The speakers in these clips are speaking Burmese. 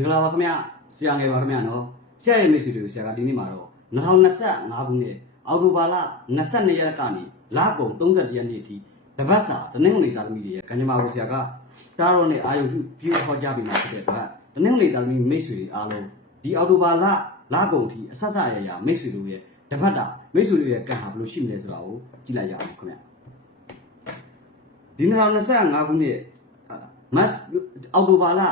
င်္ဂလာပါခင်ဗျဆရာငယ်ပါခင်ဗျနော်ဆရာရဲ့မိတ်ဆွေတွေကိုဆရာကဒီနေ့မှာတော့2025ခုနှစ်အောက်တိုဘာလ22ရက်ကနေလကုန်31ရက်နေ့အထိတပတ်စာတနင်္ဂနွေသားသမီးတွေရဲ့ကံကြမ္မာကိုဆရာကတားတော့နဲ့အာယုပြုပြုဟောကြားပြီးမှဖြစ်တဲ့အတွက်တနင်္ဂနွေသားသမီးမိတ်ဆွေတွေအားလုံးဒီအောက်တိုဘာလလကုန်အထိအဆက်ဆက်ရရမိတ်ဆွေတို့ရဲ့တပတ်တာမိတ်ဆွေတို့ရဲ့ကံဟာဘယ်လိုရှိမလဲဆိုတာကိုကြည့်လိုက်ရအောင်ခင်ဗျဒီ2025ခုနှစ်မတ်အောက်တိုဘာလ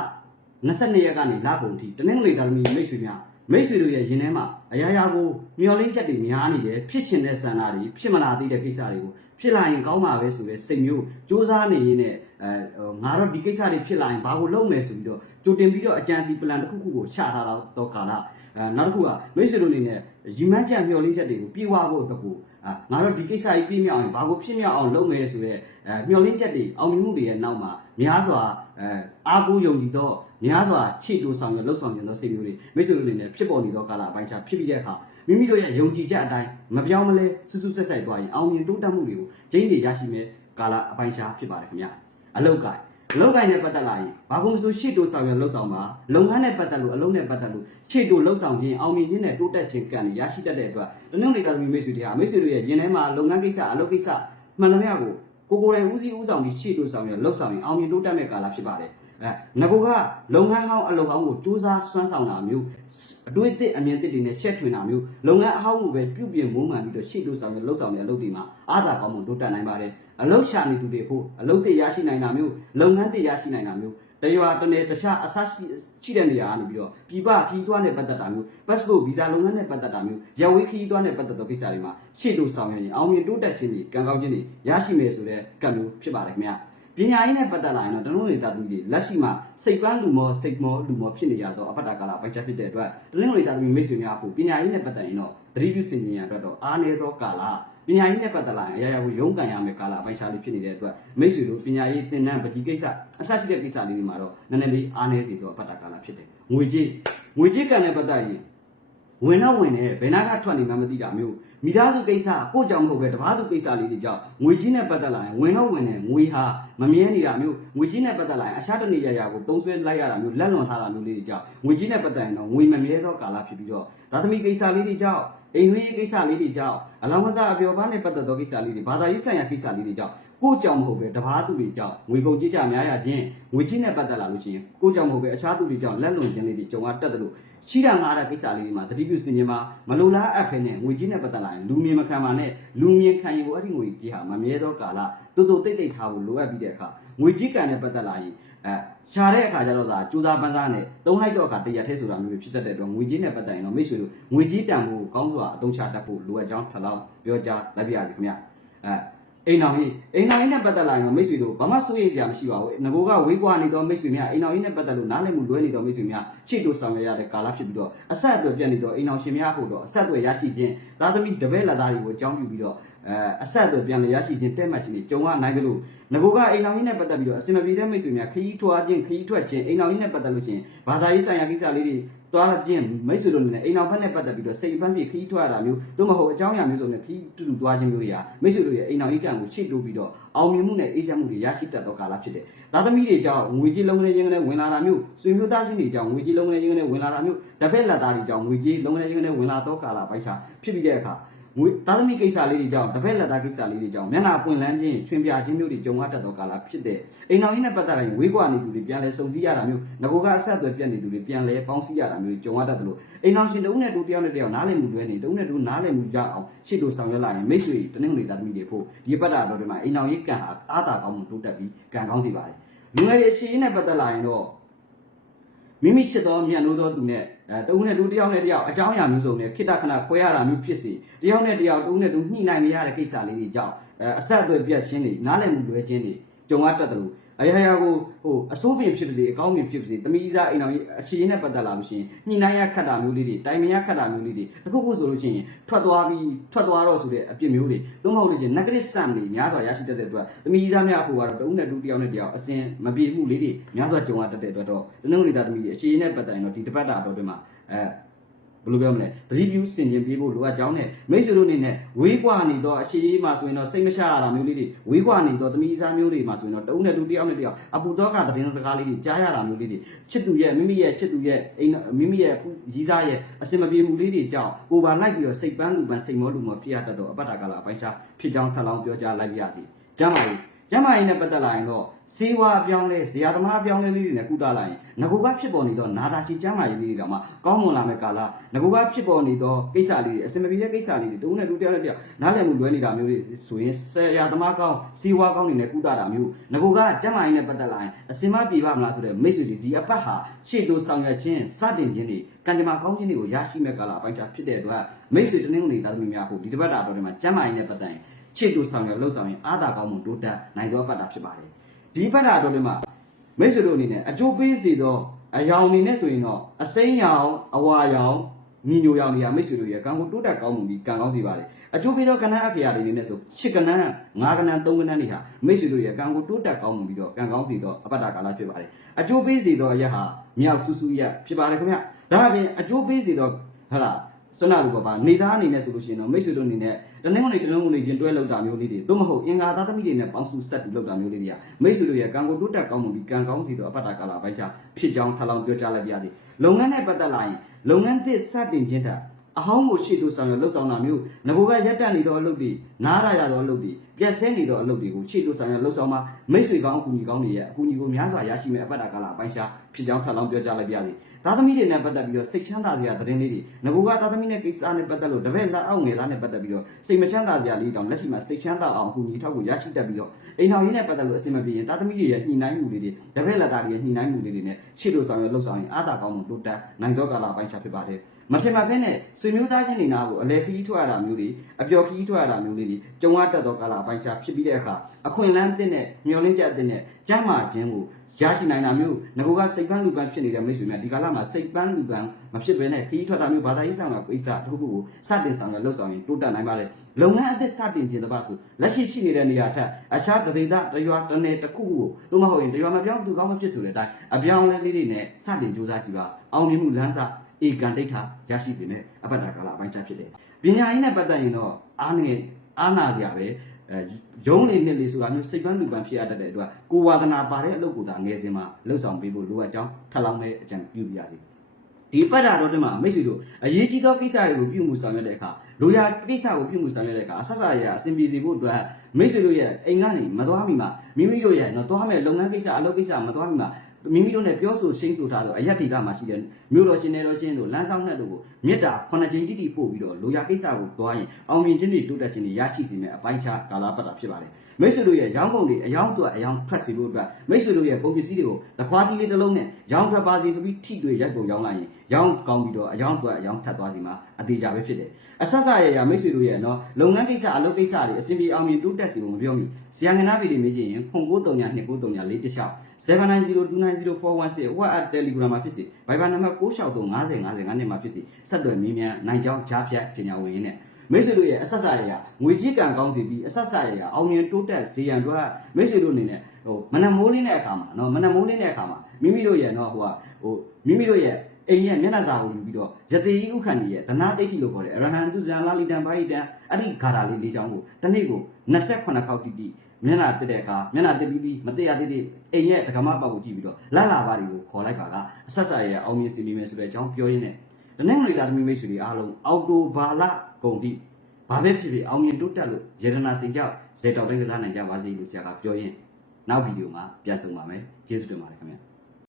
22ရက်ကနေလကုန်ထိတနင်္ဂနွေသားသမီးမိတ်ဆွေများမိတ်ဆွေတို့ရဲ့ရင်ထဲမှာအရာရာကိုမျောလင်းချက်တွေများနေတယ်ဖြစ်ရှင်တဲ့ဆန္ဒတွေဖြစ်မလာသေးတဲ့ကိစ္စတွေကိုဖြစ်လာရင်ကောင်းမှာပဲဆိုတဲ့စိတ်မျိုးစူးစမ်းနေရင်းနဲ့အဲငါတော့ဒီကိစ္စတွေဖြစ်လာရင်ဘာကိုလုပ်မယ်ဆိုပြီးတော့ကြိုတင်ပြီးတော့အကြံစီပလန်တစ်ခုခုကိုချထားတော့ကာလအဲနောက်တစ်ခုကမိတ်ဆွေတို့အနေနဲ့ရီမန်းချက်မျောလင်းချက်တွေကိုပြေဝဖို့အတွက်ကိုအာငါတို့ဒီကိစ္စကြီးပြည့်မြောက်ရင်ဘာကိုဖြစ်မြောက်အောင်လုပ်မယ်ဆိုတဲ့အဲမျောလင်းချက်တွေအောင်မြင်မှုတွေရဲ့နောက်မှာများစွာ အဲအားကိုးယုံကြည်တော့များစွာခြေတိုးဆောင်ရလှုပ်ဆောင်ရသောစိတ်မျိုးတွေမိတ်ဆွေတို့အနေနဲ့ဖြစ်ပေါ်နေသောကာလအပိုင်းခြားဖြစ်ပြီးတဲ့အခါမိမိတို့ရဲ့ယုံကြည်ချက်အတိုင်းမပြောင်းမလဲစွတ်စွတ်ဆက်ဆက်သွားရင်အောင်မြင်တိုးတက်မှုတွေကိုကျင်းနေရရှိမဲ့ကာလအပိုင်းခြားဖြစ်ပါတယ်ခင်ဗျအလုတ်ကိုင်အလုတ်ကိုင်နဲ့ပတ်သက်လာရင်ဘာကုန်မဆိုရှေ့တိုးဆောင်ရလှုပ်ဆောင်ပါလုပ်ငန်းနဲ့ပတ်သက်လို့အလုံးနဲ့ပတ်သက်လို့ရှေ့တိုးလှုပ်ဆောင်ခြင်းအောင်မြင်ခြင်းနဲ့တိုးတက်ခြင်းကံတွေရရှိတတ်တဲ့အတွက်တနင်္ဂနွေသားသမီးမိတ်ဆွေတွေဟာမိတ်ဆွေတို့ရဲ့ရင်ထဲမှာလုပ်ငန်းကိစ္စအလုပ်ကိစ္စမှန်သမျှကို ကိုကိုယ်တိုင်ဦးစီးဦးဆောင်ပြီးရှေ့တိုးဆောင်ရလှုပ်ဆောင်ရင်အောင်မြင်တိုးတက်မဲ့ကာလဖြစ်ပါတယ်အဲငကိုကလုပ်ငန်းဟောင်းအလုပ်ဟောင်းကိုစူးစမ်းစွမ်းဆောင်တာမျိုးအတွေ့အသစ်အမြင်သစ်တွေနဲ့ရှက်ထွင်တာမျိုးလုပ်ငန်းအဟောင်းကိုပဲပြုပြင်မွမ်းမံပြီးတော့ရှေ့တိုးဆောင်ရလှုပ်ဆောင်ရအလုပ်တွေမှာအားသာကောင်းမှုတိုးတက်နိုင်ပါတယ်အလုပ်ရှာနေသူတွေဖို့အလုပ်တွေရရှိနိုင်တာမျိုးလုပ်ငန်းတွေရရှိနိုင်တာမျိုး တရွာတနယ်တခြားအဆရှိရှိတဲ့နေရာကနေပြီးတော့ပြည်ပခီးသွွားနဲ့ပတ်သက်တာမျိုး passport visa လုပ်ငန်းနဲ့ပတ်သက်တာမျိုးရဝေးခီးသွွားနဲ့ပတ်သက်သောကိစ္စတွေမှာရှေ့တိုးဆောင်ရရင်အောင်မြင်တိုးတက်ခြင်းတွေကံကောင်းခြင်းတွေရရှိမယ်ဆိုတဲ့ကံမျိုးဖြစ်ပါတယ်ခင်ဗျာပညာရေးနဲ့ပတ်သက်လာရင်တော့တနုံးနေတာသမီးတွေလက်ရှိမှာစိတ်ပန်းလူမောစိတ်မောလူမောဖြစ်နေရတော့အပတ္တကာလပိုက်ချက်ဖြစ်တဲ့အတွက်တနုံးနေတာသမီးမိတ်ဆွေများဖို့ပညာရေးနဲ့ပတ်သက်ရင်တော့သတိပြုစင်ကြင်ရအတွက်တော့အားနည်းသောကာလ ပညာရေးနဲ့ပတ်သက်လာရင်အရာရာကိုရုန်းကန်ရမယ်ကာလအပိုက်ရှားလေးဖြစ်နေတဲ့အတွက်မိတ်ဆွေတို့ပညာရေးသင်တန်းပကြီးကိစ္စအစရှိတဲ့ကိစ္စလေးတွေမှာတော့နည်းနည်းလေးအားနည်းစေသောအပတ္တကာလဖြစ်တယ်ငွေကြေးငွေကြေးကံနဲ့ပတ်သက်ရင်ဝင်တော့ဝင်တယ်ဘယ်နာကထွက်နေမှမသိတာမျိုးမိသားစုကိစ္စကိုကြောင့်မဟုတ်ပဲတပားသူကိစ္စလေးတွေကြောင့်ငွေကြီးနဲ့ပတ်သက်လာရင်ဝင်တော့ဝင်တယ်ငွေဟာမမြဲနေတာမျိုးငွေကြီးနဲ့ပတ်သက်လာရင်အရှားတနေရရာကိုတုံးဆွဲလိုက်ရတာမျိုးလက်လွန်ထားတာမျိုးလေးတွေကြောင့်ငွေကြီးနဲ့ပတ်သက်ရင်တော့ငွေမမြဲသောကာလဖြစ်ပြီးတော့ဒါသမီကိစ္စလေးတွေကြောင့် အိမ်ဝေးကိစ္စလေးတွေကြောင့်အလောင်းမစားအပျော်ပါးနဲ့ပတ်သက်သောကိစ္စလေးတွေဘာသာရေးဆိုင်ရာကိစ္စလေးတွေကြောင့်ကိုကြောင့်မဟုတ်ပဲတပားသူတွေကြောင့်ငွေကုန်ကြေးကြများရခြင်းငွေကြီးနဲ့ပတ်သက်လာလို့ရှိရင်ကိုကြောင့်မဟုတ်ပဲအခြားသူတွေကြောင့်လက်လွန်ခြင်းလေးတွေကြုံရတတ်တယ်လို့ရှိတာငါးတာကိစ္စလေးတွေမှာတတိပြုစင်ခြင်းမှာမလိုလားအပ်ဖ ೇನೆ ငွေကြီးနဲ့ပတ်သက်လာရင်လူမြင်မခံပါနဲ့လူမြင်ခံရင်ကိုအဲ့ဒီငွေကြီးဟာမမြဲသောကာလတူတူတိတ်တိတ်ထားဖို့လိုအပ်ပြီးတဲ့အခါငွေကြီးကံနဲ့ပတ်သက်လာရင် အဲရှာတဲ့အခါကျတော့သာစူးစားပန်းစားနဲ့တုံးလိုက်တော့အခါတရထဲဆိုတာမျိုးတွေဖြစ်တတ်တဲ့အတွက်ငွေကြီးနဲ့ပတ်သက်ရင်တော့မိတ်ဆွေတို့ငွေကြီးတန်ဖို့ကောင်းစွာအသုံးချတတ်ဖို့လိုအပ်ကြောင်းထပ်လောင်းပြောကြားလိုက်ပါရစေခင်ဗျအဲအိမ်တော်ကြီးအိမ်တော်ကြီးနဲ့ပတ်သက်လာရင်တော့မိတ်ဆွေတို့ဘာမှစိုးရိမ်စရာမရှိပါဘူးငကိုကဝေးကွာနေတော့မိတ်ဆွေများအိမ်တော်ကြီးနဲ့ပတ်သက်လို့နားလည်မှုလွဲနေတော့မိတ်ဆွေများရှေ့တို့ဆောင်ရရတဲ့ကာလဖြစ်ပြီးတော့အဆက်အသွယ်ပြတ်နေတော့အိမ်တော်ရှင်များဖို့တော့အဆက်အသွယ်ရရှိခြင်းသားသမီးတပည့်လက်သားတွေကိုအကြောင်းပြုပြီးတော့ အဲအဆက်အသွယ်ပြန်လည်ရရှိခြင်းတဲ့မှတ်ခြင်းတွေကြုံရနိုင်တယ်လို့ငကိုကအိမ်တော်ကြီးနဲ့ပတ်သက်ပြီးတော့အစင်မပြေတဲ့မိတ်ဆွေများခရီးထွားခြင်းခရီးထွက်ခြင်းအိမ်တော်ကြီးနဲ့ပတ်သက်လို့ရှိရင်ဘာသာရေးဆိုင်ရာကိစ္စလေးတွေသွားခြင်းမိတ်ဆွေတို့နဲ့အိမ်တော်ဘက်နဲ့ပတ်သက်ပြီးတော့စိတ်အပန်းပြေခရီးထွက်ရတာမျိုးသို့မဟုတ်အကြောင်းအရာမျိုးစုံနဲ့ခရီးတူတူသွားခြင်းမျိုးတွေဟာမိတ်ဆွေတို့ရဲ့အိမ်တော်ကြီးကံကိုရှေ့တိုးပြီးတော့အောင်မြင်မှုနဲ့အေးချမ်းမှုတွေရရှိတတ်သောကာလဖြစ်တယ်။သားသမီးတွေကြောင့်ငွေကြေးလုံးငွေချင်းနဲ့ဝင်လာတာမျိုးဆွေမျိုးသားချင်းတွေကြောင့်ငွေကြေးလုံးငွေချင်းနဲ့ဝင်လာတာမျိုးတစ်ဖက်လက်သားတွေကြောင့်ငွေကြေးလုံးငွေချင်းနဲ့ဝင်လာသောကာလပိုက်ချဖြစ်ပြီးတဲ့အခါ ငွေသားသမီးကိစ္စလေးတွေကြောင့်တစ်ဖက်လက်သားကိစ္စလေးတွေကြောင့်မျက်နှာပွင့်လန်းခြင်းချွင်ပြခြင်းမျိုးတွေကြုံရတတ်သောကာလဖြစ်တဲ့အိမ်တော်ကြီးနဲ့ပတ်သက်တဲ့ဝေးကွာနေသူတွေပြန်လဲစုံစည်းရတာမျိုးငကိုကအဆက်အသွယ်ပြတ်နေသူတွေပြန်လဲပေါင်းစည်းရတာမျိုးတွေကြုံရတတ်တယ်လို့အိမ်တော်ရှင်တဦးနဲ့တူတယောက်နဲ့တယောက်နားလည်မှုတွဲနေတဦးနဲ့တူနားလည်မှုရအောင်ရှေ့တို့ဆောင်ရွက်လာရင်မိတ်ဆွေတနင်္ဂနွေသားသမီးတွေဖို့ဒီပတ်တာတော်တွေမှာအိမ်တော်ကြီးကံဟာအားသာကောင်းမှုတိုးတက်ပြီးကံကောင်းစေပါတယ်လူငယ်ရဲ့အရှိန်နဲ့ပတ်သက်လာရင်တော့ မိမိချစ်သောမြတ်နိုးသောသူနဲ့အဲတဦးနဲ့တူတယောက်နဲ့တယောက်အကြောင်းအရာမျိုးစုံနဲ့ခိတ္တခဏခွဲရတာမျိုးဖြစ်စီတယောက်နဲ့တယောက်တဦးနဲ့တူညှိနှိုင်းမရတဲ့ကိစ္စလေးတွေကြောင့်အဲအဆက်အသွယ်ပြတ်ရှင်းနေနားလည်မှုလွဲခြင်းတွေကြုံရတတ်တယ်လို့ အရာရာကိုဟိုအစိုးပင်ဖြစ်ပါစေအကောင်းပင်ဖြစ်ပါစေတမိစားအိမ်တော်ကြီးအခြေရင်းနဲ့ပတ်သက်လာလို့ရှိရင်ညှိနှိုင်းရခတ်တာမျိုးလေးတွေတိုင်ပင်ရခတ်တာမျိုးလေးတွေတစ်ခုခုဆိုလို့ရှိရင်ထွက်သွားပြီးထွက်သွားတော့ဆိုတဲ့အပြစ်မျိုးတွေသို့မဟုတ်လို့ရှိရင် negative sum တွေများစွာရရှိတတ်တဲ့အတွက်တမိစားများဖို့ကတော့တဦးနဲ့တူတယောက်နဲ့တယောက်အစဉ်မပြေမှုလေးတွေများစွာကြုံရတတ်တဲ့အတွက်တော့တနင်္ဂနွေသားသမီးတွေအခြေရင်းနဲ့ပတ်သက်ရင်တော့ဒီတစ်ပတ်တာတော့တွင်မှာအဲ ဘယ်လိုပြောမလဲပရိပြူးစင်ကျင်ပေးဖို့လိုအပ်ကြောင်းနဲ့မိတ်ဆွေတို့အနေနဲ့ဝေးကွာနေတော့အခြေအေးမှာဆိုရင်တော့စိတ်မချရတာမျိုးလေးတွေဝေးကွာနေတော့တမိစားမျိုးတွေမှာဆိုရင်တော့တဦးနဲ့တူတယောက်နဲ့တယောက်အပူတော့ကသတင်းစကားလေးတွေကြားရတာမျိုးလေးတွေချစ်သူရဲ့မိမိရဲ့ချစ်သူရဲ့အိမ်မိမိရဲ့ရီးစားရဲ့အစင်မပြေမှုလေးတွေကြောင့်ကိုပါလိုက်ပြီးတော့စိတ်ပန်းလူပန်းစိတ်မောလူမောဖြစ်ရတတ်တော့အပတ္တကလာအပိုင်းခြားဖြစ်ကြောင်းထပ်လောင်းပြောကြားလိုက်ပါရစီကျမ်းပါပြီ ကျမ်းမာရေးနဲ့ပတ်သက်လာရင်တော့စေဝါအပြောင်းလဲဇေယျသမားအပြောင်းလဲလေးတွေနဲ့ကုသလာရင်ငကိုကဖြစ်ပေါ်နေတော့နာတာချီကျမ်းမာရေးလေးတွေတော့မှကောင်းမွန်လာမဲ့ကာလငကိုကဖြစ်ပေါ်နေတော့ကိစ္စလေးတွေအစင်မပြေတဲ့ကိစ္စလေးတွေတုံးနဲ့တူတယောက်နဲ့တယောက်နားလည်မှုလွဲနေတာမျိုးတွေဆိုရင်ဇေယျသမားကောင်းစေဝါကောင်းနေနဲ့ကုသတာမျိုးငကိုကကျမ်းမာရေးနဲ့ပတ်သက်လာရင်အစင်မပြေပါမလားဆိုတဲ့မိတ်ဆွေတွေဒီအပတ်ဟာရှေ့တိုးဆောင်ရွက်ခြင်းစတင်ခြင်းတွေကံကြမ္မာကောင်းခြင်းတွေကိုရရှိမဲ့ကာလအပိုင်းခြားဖြစ်တဲ့အတွက်မိတ်ဆွေတနင်္ဂနွေသားသမီးများကိုဒီတစ်ပတ်တာတော့ဒီမှာကျမ်းမာရေးနဲ့ပတ်သက်ရင် ချစ်တူဆောင်ရလှုပ်ဆောင်ရင်အာသာကောင်းမှုတိုးတက်နိုင်သောပတ်တာဖြစ်ပါတယ်ဒီပတ်တာတော့ဒီမှာမိတ်ဆွေတို့အနေနဲ့အကျိုးပေးစေသောအယောင်အနေနဲ့ဆိုရင်တော့အစိမ်းရောင်အဝါရောင်ညီညိုရောင်တွေကမိတ်ဆွေတို့ရဲ့ကံကိုတိုးတက်ကောင်းမှုပြီးကံကောင်းစေပါတယ်အကျိုးပေးသောကဏ္ဍအဖေရာတွေအနေနဲ့ဆိုရှစ်ကဏ္ဍငါးကဏ္ဍသုံးကဏ္ဍတွေဟာမိတ်ဆွေတို့ရဲ့ကံကိုတိုးတက်ကောင်းမှုပြီးတော့ကံကောင်းစေသောအပတ်တာကာလဖြစ်ပါတယ်အကျိုးပေးစေသောအရက်ဟာမြောက်ဆူဆူရက်ဖြစ်ပါတယ်ခင်ဗျဒါအပြင်အကျိုးပေးစေသောဟာလား စွမ်းနာလူပေါ်ပါနေသားအနေနဲ့ဆိုလို့ရှိရင်တော့မိတ်ဆွေတို့အနေနဲ့တနင်္ဂနွေတနင်္ဂနွေချင်းတွဲလောက်တာမျိုးလေးတွေသို့မဟုတ်အင်္ဂါသားသမီးတွေနဲ့ပေါင်းစုဆက်ပြီးလောက်တာမျိုးလေးတွေကမိတ်ဆွေတို့ရဲ့ကံကိုတိုးတက်ကောင်းမှုပြီးကံကောင်းစီတော့အပတ်တာကာလပိုင်းခြားဖြစ်ကြောင်းထပ်လောင်းပြောကြားလိုက်ပါရစေလုပ်ငန်းနဲ့ပတ်သက်လာရင်လုပ်ငန်းသစ်စတင်ခြင်းထက်အဟောင်းကိုရှေ့တိုးဆောင်ရလှုပ်ဆောင်တာမျိုးငဘိုကရက်တက်နေသောအလုပ်တွေနားရရသောအလုပ်တွေပြက်ဆဲနေသောအလုပ်တွေကိုရှေ့တိုးဆောင်ရလှုပ်ဆောင်မှာမိတ်ဆွေကောင်းအကူအညီကောင်းတွေရဲ့အကူအညီကိုများစွာရရှိမဲ့အပတ်တာကာလပိုင်းခြားဖြစ်ကြောင်းထပ်လောင်းပြောကြားလိုက်ပါရစေ သားသမီးတွေနဲ့ပတ်သက်ပြီးတော့စိတ်ချမ်းသာစရာသတင်းလေးတွေငကူကသားသမီးနဲ့ကိစ္စနဲ့ပတ်သက်လို့တပည့်လက်အောက်ငယ်သားနဲ့ပတ်သက်ပြီးတော့စိတ်မချမ်းသာစရာလေးတောင်လက်ရှိမှာစိတ်ချမ်းသာအောင်အခုညီထောက်ကိုရရှိတတ်ပြီးတော့အိမ်ထောင်ရေးနဲ့ပတ်သက်လို့အဆင်မပြေရင်သားသမီးတွေရဲ့ညှိနှိုင်းမှုလေးတွေတပည့်လက်သားတွေရဲ့ညှိနှိုင်းမှုလေးတွေနဲ့ရှေ့လို့ဆောင်ရလှုပ်ဆောင်ရင်အားသာကောင်းမှုတိုးတက်နိုင်သောကာလပိုင်းခြားဖြစ်ပါတယ်မထင်မှတ်ဘဲနဲ့ဆွေမျိုးသားချင်းတွေနာကိုအလဲခီးထွက်ရတာမျိုးတွေအပျော်ခီးထွက်ရတာမျိုးလေးတွေကြုံရတတ်သောကာလပိုင်းခြားဖြစ်ပြီးတဲ့အခါအခွင့်အလမ်းအသစ်နဲ့မျောလင်းချက်အသစ်နဲ့ကျမ်းမာခြင်းကို ရရှိနိုင်တာမျိုးငကူကစိတ်ပန်းလူပန်းဖြစ်နေတဲ့မိတ်ဆွေများဒီကာလမှာစိတ်ပန်းလူပန်းမဖြစ်ဘဲနဲ့ခရီးထွက်တာမျိုးဘာသာရေးဆောင်တာကိစ္စတစ်ခုခုကိုစတင်ဆောင်ရလှုပ်ဆောင်ရင်တိုးတက်နိုင်ပါလေလုပ်ငန်းအသစ်စတင်ခြင်းတစ်ပတ်ဆိုလက်ရှိရှိနေတဲ့နေရာထက်အခြားတရေတာတရွာတစ်နယ်တစ်ခုခုကိုသို့မဟုတ်ရင်တရွာမပြောင်းသူကောင်းမဖြစ်ဆိုတဲ့အတိုင်းအပြောင်းလဲလေးတွေနဲ့စတင်ကြိုးစားကြည့်ပါအောင်မြင်မှုလမ်းစာဧကန်ဒိဋ္ဌာရရှိစေမယ်အပ္ပတ္တကာလအပိုင်းချဖြစ်တယ်ပညာရေးနဲ့ပတ်သက်ရင်တော့အားငယ်အားနာစရာပဲအဲ ရုံးလေးနှစ်လေးဆိုတာမျိုးစိတ်ပန်းလူပန်းဖြစ်ရတတ်တဲ့အတွက်ကိုဝါဒနာပါတဲ့အလုပ်ကိုသာငယ်စဉ်မှာလှုပ်ဆောင်ပေးဖို့လိုအပ်ကြောင်းထပ်လောင်းတဲ့အကြံပြုပြရစီဒီပတ်တာတော့ဒီမှာမိတ်ဆွေတို့အရေးကြီးသောကိစ္စတွေကိုပြုမှုဆောင်ရွက်တဲ့အခါလိုရာကိစ္စကိုပြုမှုဆောင်ရွက်တဲ့အခါအဆက်ဆက်ရအဆင်ပြေစေဖို့အတွက်မိတ်ဆွေတို့ရဲ့အိမ်ကနေမသွားမီမှာမိမိတို့ရဲ့တော့သွားမဲ့လုပ်ငန်းကိစ္စအလုပ်ကိစ္စမသွားမီမှာ မိမိတို့နဲ့ပြောဆိုရှင်းဆိုထားသောအရက်ဒေတာမှာရှိတဲ့မြို့တော်ရှင်နယ်တော်ရှင်တို့လမ်းဆောင်တဲ့တို့ကိုမေတ္တာခုနှစ်ကြိမ်တိတိပို့ပြီးတော့လိုရာကိစ္စကိုသွားရင်အောင်မြင်ခြင်းတွေတိုးတက်ခြင်းတွေရရှိစေမယ့်အပိုင်းခြားကာလပတ်တာဖြစ်ပါတယ်မိတ်ဆွေတို့ရဲ့ရောင်းကုန်တွေအယောင်အတွက်အယောင်ထွက်စီဖို့အတွက်မိတ်ဆွေတို့ရဲ့ပုံပစ္စည်းတွေကိုတခွားကြီးလေးတစ်လုံးနဲ့ရောင်းထွက်ပါစီဆိုပြီးထိတွေ့ရိုက်ပုံရောင်းလိုက်ရင် ရောင်းကောင်းပြီးတော့အယောင်အတွက်အယောင်ထပ်သွားစီမှာအသေးကြပဲဖြစ်တယ်အဆက်ဆက်ရရမိတ်ဆွေတို့ရဲ့နော်လုပ်ငန်းကိစ္စအလုပ်ကိစ္စတွေအဆင်ပြေအောင်မြင်တိုးတက်စီဖို့မပြောမိဇီယငနာဗီတွေမေးကြည့်ရင်ခုံ93ညာ293ညာ4တစ်လျှောက်7902904116 WhatsApp Telegram မှာဖြစ်စီ Viber နံပါတ်96305050နဲ့မှာဖြစ်စီဆက်သွယ်မေးမြန်းနိုင်ကြောင်းကြားဖြတ်ကြေညာဝင်ရင်းနဲ့မိတ်ဆွေတို့ရဲ့အဆက်ဆက်ရရငွေကြီးကံကောင်းစီပြီးအဆက်ဆက်ရရအောင်မြင်တိုးတက်စေရန်တို့ကမိတ်ဆွေတို့အနေနဲ့ဟိုမနက်မိုးလင်းတဲ့အခါမှာနော်မနက်မိုးလင်းတဲ့အခါမှာမိမိတို့ရဲ့နော်ဟိုကဟိုမိမိတို့ရဲ့ အိမ်ရဲ့မျက်နှာစာကိုယူပြီးတော့ယတိဥက္ခဏီရဲ့ဒနာတိတ်တိလို့ခေါ်တယ်အရဟံသူဇန်လာလီတံဘာဟိတံအဲ့ဒီဂါထာလေး၄ချောင်းကိုတစ်နေ့ကို28ခေါက်တိတိမျက်နှာတက်တဲ့အခါမျက်နှာတက်ပြီးပြီးမတက်ရသေးသေးအိမ်ရဲ့ဒကမပတ်ကိုကြည့်ပြီးတော့လာလာပါတွေကိုခေါ်လိုက်ပါကအဆက်ဆက်ရဲ့အောင်မြင်စီမီမယ်ဆိုတဲ့အကြောင်းပြောရင်းနဲ့တနင်္ဂနွေလာသမီးမိတ်ဆွေတွေအားလုံးအော်တိုဘာလကုန်တိဘာပဲဖြစ်ဖြစ်အောင်မြင်တိုးတက်လို့ယေဒနာစိတ်ကြောက်ဇေတောက်တိုင်းကစားနိုင်ကြပါစေလို့ဆရာကပြောရင်းနောက်ဗီဒီယိုမှာပြန်ဆုံပါမယ်ကျေးဇူးတင်ပါတယ်ခင်ဗျ